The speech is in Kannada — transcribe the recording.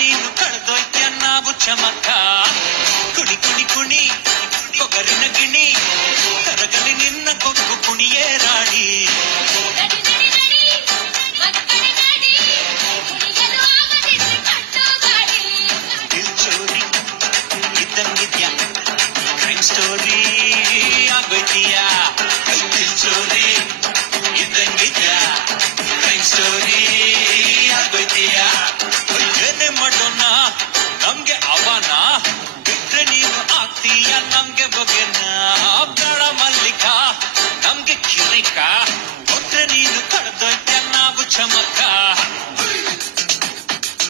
ನೀನು ಕಳೆದೋಯ್ತ್ಯ ನಾವು ಚಮಕ ಕುಣಿ ಕುಣಿ ಕುಣಿ ಕೊಗರಿನ ಗಿಣಿ ಕರಗಲಿ ನಿನ್ನ ಕೊಬ್ಬು ಕುಣಿಯೇ ರಾಣಿ ದಿಲ್ ಚೋರಿ ಇದ್ದಂಗಿದ್ಯಾ ಕ್ರೈಮ್ ಸ್ಟೋರಿ ಆಗೋಯ್ತೀಯಾ ದಿಲ್ ಚೋರಿ ಇದ್ದಂಗಿದ್ಯಾ ಕ್ರೈಮ್ ಸ್ಟೋರಿ ಆಗೋಯ್ತೀಯಾ ಏನೇ ಮಾಡೋಣ ನಮ್ಗೆ ಅವನ ಬಿಟ್ರೆ ನೀನು ಆಗ್ತೀಯ ನಮ್ಗೆ ಬಗೆನ